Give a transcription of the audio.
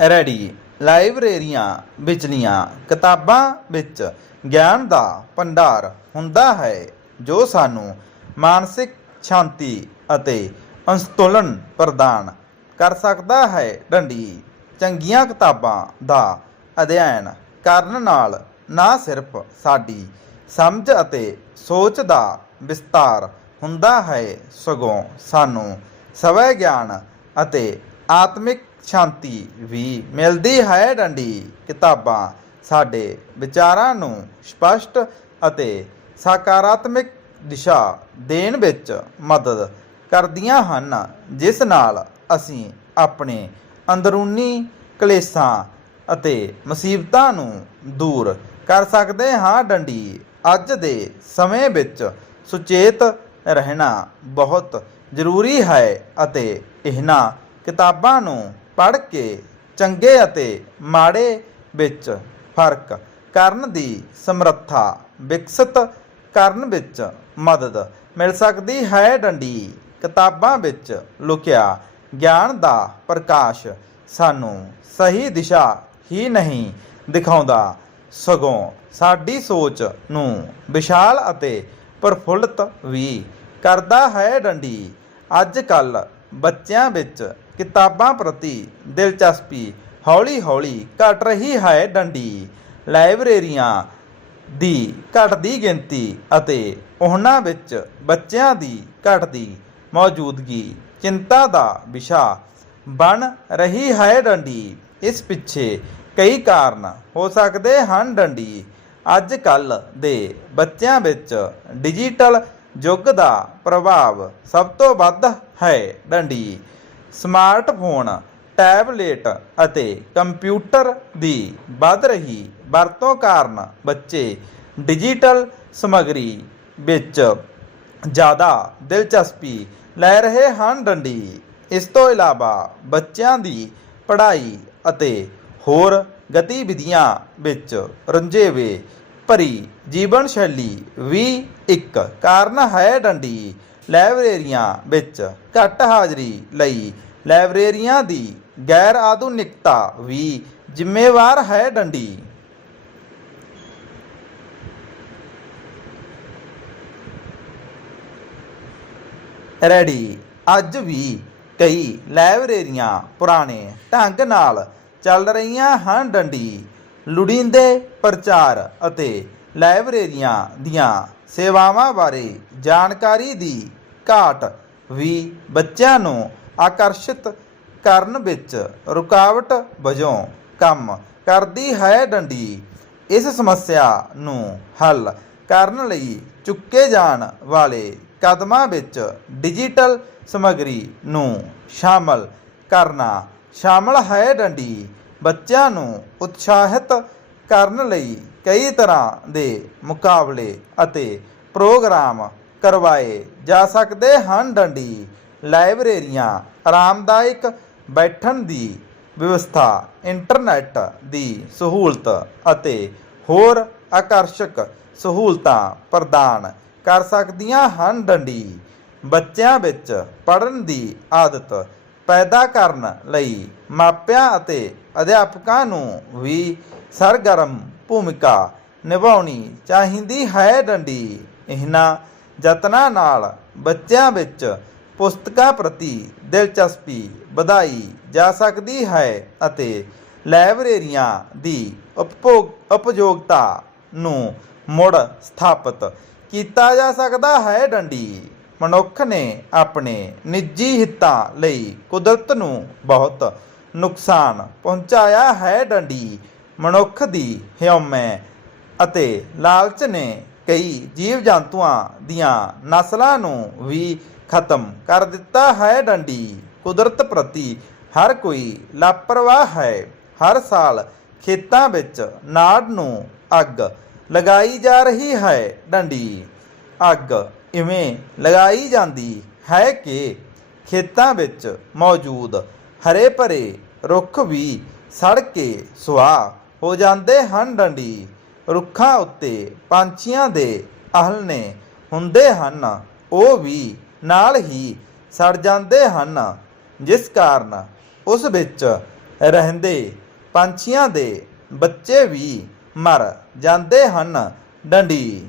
Ready. ਲਾਇਬ੍ਰੇਰੀਆਂ ਵਿਚਲੀਆਂ ਕਿਤਾਬਾਂ ਵਿੱਚ ਗਿਆਨ ਦਾ ਭੰਡਾਰ ਹੁੰਦਾ ਹੈ, ਜੋ ਸਾਨੂੰ ਮਾਨਸਿਕ ਸ਼ਾਂਤੀ ਅਤੇ ਅੰਸਤੁਲਨ ਪ੍ਰਦਾਨ ਕਰ ਸਕਦਾ ਹੈ। ਡੰਡੀ, ਚੰਗੀਆਂ ਕਿਤਾਬਾਂ ਦਾ ਅਧਿਐਨ ਕਰਨ ਨਾਲ ਨਾ ਸਿਰਫ ਸਾਡੀ ਸਮਝ ਅਤੇ ਸੋਚ ਦਾ ਵਿਸਤਾਰ ਹੁੰਦਾ ਹੈ, ਸਗੋਂ ਸਾਨੂੰ ਸਵੈ ਗਿਆਨ ਅਤੇ ਆਤਮਿਕ ਸ਼ਾਂਤੀ ਵੀ ਮਿਲਦੀ ਹੈ ਡੰਡੀ। ਕਿਤਾਬਾਂ ਸਾਡੇ ਵਿਚਾਰਾਂ ਨੂੰ ਸਪਸ਼ਟ ਅਤੇ ਸਕਾਰਾਤਮਕ ਦਿਸ਼ਾ ਦੇਣ ਵਿੱਚ ਮਦਦ ਕਰਦੀਆਂ ਹਨ, ਜਿਸ ਨਾਲ ਅਸੀਂ ਆਪਣੇ ਅੰਦਰੂਨੀ ਕਲੇਸ਼ਾਂ ਅਤੇ ਮੁਸੀਬਤਾਂ ਨੂੰ ਦੂਰ ਕਰ ਸਕਦੇ ਹਾਂ ਡੰਡੀ। ਅੱਜ ਦੇ ਸਮੇਂ ਵਿੱਚ ਸੁਚੇਤ ਰਹਿਣਾ ਬਹੁਤ ਜ਼ਰੂਰੀ ਹੈ ਅਤੇ ਇਹਨਾਂ ਕਿਤਾਬਾਂ ਨੂੰ ਪੜ੍ਹ ਕੇ ਚੰਗੇ ਅਤੇ ਮਾੜੇ ਵਿੱਚ ਫ਼ਰਕ ਕਰਨ ਦੀ ਸਮਰੱਥਾ ਵਿਕਸਿਤ ਕਰਨ ਵਿੱਚ ਮਦਦ ਮਿਲ ਸਕਦੀ ਹੈ। ਡੰਡੀ ਕਿਤਾਬਾਂ ਵਿੱਚ ਲੁਕਿਆ ਗਿਆਨ ਦਾ ਪ੍ਰਕਾਸ਼ ਸਾਨੂੰ ਸਹੀ ਦਿਸ਼ਾ ਹੀ ਨਹੀਂ ਦਿਖਾਉਂਦਾ। ਸਗੋਂ ਸਾਡੀ ਸੋਚ ਨੂੰ ਵਿਸ਼ਾਲ ਅਤੇ ਪ੍ਰਫੁੱਲਤ ਵੀ ਕਰਦਾ ਹੈ। ਡੰਡੀ ਅੱਜ ਕੱਲ ਬੱਚਿਆਂ ਵਿੱਚ ਕਿਤਾਬਾਂ ਪ੍ਰਤੀ ਦਿਲਚਸਪੀ ਹੌਲੀ-ਹੌਲੀ ਘਟ ਰਹੀ ਹੈ ਡੰਡੀ। ਲਾਇਬ੍ਰੇਰੀਆਂ ਦੀ ਘਟਦੀ ਗਿਣਤੀ ਅਤੇ ਉਹਨਾਂ ਵਿੱਚ ਬੱਚਿਆਂ ਦੀ ਘਟਦੀ ਮੌਜੂਦਗੀ ਚਿੰਤਾ ਦਾ ਵਿਸ਼ਾ ਬਣ ਰਹੀ ਹੈ ਡੰਡੀ। ਇਸ ਪਿੱਛੇ ਕਈ ਕਾਰਨ ਹੋ ਸਕਦੇ ਹਨ ਡੰਡੀ। ਅੱਜ ਕੱਲ ਦੇ ਬੱਚਿਆਂ ਵਿੱਚ ਡਿਜੀਟਲ ਯੁੱਗ ਦਾ ਪ੍ਰਭਾਵ ਸਭ ਤੋਂ ਵੱਧ ਹੈ ਡੰਡੀ। ਸਮਾਰਟਫੋਨ ਟੈਬਲੇਟ ਅਤੇ ਕੰਪਿਊਟਰ ਦੀ ਵੱਧ ਰਹੀ ਵਰਤੋਂ ਕਾਰਨ ਬੱਚੇ ਡਿਜੀਟਲ ਸਮੱਗਰੀ ਵਿੱਚ ਜ਼ਿਆਦਾ ਦਿਲਚਸਪੀ ਲੈ ਰਹੇ ਹਨ ਡੰਡੀ। ਇਸ ਤੋਂ ਇਲਾਵਾ ਬੱਚਿਆਂ ਦੀ ਪੜ੍ਹਾਈ ਅਤੇ ਹੋਰ ਗਤੀਵਿਧੀਆਂ ਵਿੱਚ ਰੁਝੇਵੇ ਭਰੀ ਜੀਵਨ ਸ਼ੈਲੀ ਵੀ ਇੱਕ ਕਾਰਨ ਹੈ ਡੰਡੀ ਲਾਇਬ੍ਰੇਰੀਆਂ ਵਿੱਚ ਘੱਟ ਹਾਜ਼ਰੀ ਲਈ। ਲਾਇਬ੍ਰੇਰੀਆਂ ਦੀ ਗੈਰ ਆਧੁਨਿਕਤਾ ਵੀ ਜ਼ਿੰਮੇਵਾਰ ਹੈ ਡੰਡੀ। ਰੈਡੀ, ਅੱਜ ਵੀ ਕਈ ਲਾਇਬ੍ਰੇਰੀਆਂ ਪੁਰਾਣੇ ਢੰਗ ਨਾਲ ਚੱਲ ਰਹੀਆਂ ਹਨ ਡੰਡੀ। ਲੋੜੀਂਦੇ ਪ੍ਰਚਾਰ ਅਤੇ ਲਾਇਬ੍ਰੇਰੀਆਂ ਦੀਆਂ ਸੇਵਾਵਾਂ ਬਾਰੇ ਜਾਣਕਾਰੀ ਦੀ ਘਾਟ ਵੀ ਬੱਚਿਆਂ ਨੂੰ ਆਕਰਸ਼ਿਤ ਕਰਨ ਵਿੱਚ ਰੁਕਾਵਟ ਵਜੋਂ ਕੰਮ ਕਰਦੀ ਹੈ ਡੰਡੀ। ਇਸ ਸਮੱਸਿਆ ਨੂੰ ਹੱਲ ਕਰਨ ਲਈ ਚੁੱਕੇ ਜਾਣ ਵਾਲੇ ਕਦਮਾਂ ਵਿੱਚ ਡਿਜੀਟਲ ਸਮੱਗਰੀ ਨੂੰ ਸ਼ਾਮਲ ਕਰਨਾ ਸ਼ਾਮਲ ਹੈ ਡੰਡੀ। ਬੱਚਿਆਂ ਨੂੰ ਉਤਸ਼ਾਹਿਤ ਕਰਨ ਲਈ ਕਈ ਤਰ੍ਹਾਂ ਦੇ ਮੁਕਾਬਲੇ ਅਤੇ ਪ੍ਰੋਗਰਾਮ ਕਰਵਾਏ ਜਾ ਸਕਦੇ ਹਨ। ਡੰਡੀ ਲਾਇਬ੍ਰੇਰੀਆਂ, ਆਰਾਮਦਾਇਕ ਬੈਠਣ ਦੀ ਵਿਵਸਥਾ, ਇੰਟਰਨੈਟ ਦੀ ਸਹੂਲਤ ਅਤੇ ਹੋਰ ਆਕਰਸ਼ਕ ਸਹੂਲਤਾਂ ਪ੍ਰਦਾਨ ਕਰ ਸਕਦੀਆਂ ਹਨ। ਡੰਡੀ ਬੱਚਿਆਂ ਵਿੱਚ ਪੜ੍ਹਨ ਦੀ ਆਦਤ ਪੈਦਾ ਕਰਨ ਲਈ ਮਾਪਿਆਂ ਅਤੇ ਅਧਿਆਪਕਾਂ ਨੂੰ ਵੀ ਸਰਗਰਮ ਭੂਮਿਕਾ ਨਿਭਾਉਣੀ ਚਾਹੀਦੀ ਹੈ ਡੰਡੀ। ਇਹਨਾਂ ਯਤਨਾਂ ਨਾਲ ਬੱਚਿਆਂ ਵਿੱਚ ਪੁਸਤਕਾਂ ਪ੍ਰਤੀ ਦਿਲਚਸਪੀ ਵਧਾਈ ਜਾ ਸਕਦੀ ਹੈ ਅਤੇ ਲਾਇਬ੍ਰੇਰੀਆਂ ਦੀ ਉਪਭੋਗ ਉਪਯੋਗਤਾ ਨੂੰ ਮੁੜ ਸਥਾਪਿਤ ਕੀਤਾ ਜਾ ਸਕਦਾ ਹੈ ਡੰਡੀ। ਮਨੁੱਖ ਨੇ ਆਪਣੇ ਨਿੱਜੀ ਹਿੱਤਾਂ ਲਈ ਕੁਦਰਤ ਨੂੰ ਬਹੁਤ ਨੁਕਸਾਨ ਪਹੁੰਚਾਇਆ ਹੈ ਡੰਡੀ। ਮਨੁੱਖ ਦੀ ਹਿਉਮੈ ਅਤੇ ਲਾਲਚ ਨੇ ਕਈ ਜੀਵ ਜੰਤੂਆਂ ਦੀਆਂ ਨਸਲਾਂ ਨੂੰ ਵੀ ਖਤਮ ਕਰ ਦਿੱਤਾ ਹੈ ਡੰਡੀ। ਕੁਦਰਤ ਪ੍ਰਤੀ ਹਰ ਕੋਈ ਲਾਪਰਵਾਹ ਹੈ। ਹਰ ਸਾਲ ਖੇਤਾਂ ਵਿੱਚ ਨਾੜ ਨੂੰ ਅੱਗ ਲਗਾਈ ਜਾ ਰਹੀ ਹੈ ਡੰਡੀ। ਅੱਗ ਇਵੇਂ ਲਗਾਈ ਜਾਂਦੀ ਹੈ ਕਿ ਖੇਤਾਂ ਵਿੱਚ ਮੌਜੂਦ ਹਰੇ ਭਰੇ ਰੁੱਖ ਵੀ ਸੜ ਕੇ ਸੁਆਹ ਹੋ ਜਾਂਦੇ ਹਨ। ਡੰਡੀ ਰੁੱਖਾਂ ਉੱਤੇ ਪੰਛੀਆਂ ਦੇ ਆਹਲਣੇ ਹੁੰਦੇ ਹਨ। ਉਹ ਵੀ ਨਾਲ ਹੀ ਸੜ ਜਾਂਦੇ ਹਨ, ਜਿਸ ਕਾਰਨ ਉਸ ਵਿੱਚ ਰਹਿੰਦੇ ਪੰਛੀਆਂ ਦੇ ਬੱਚੇ ਵੀ ਮਰ ਜਾਂਦੇ ਹਨ। ਡੰਡੀ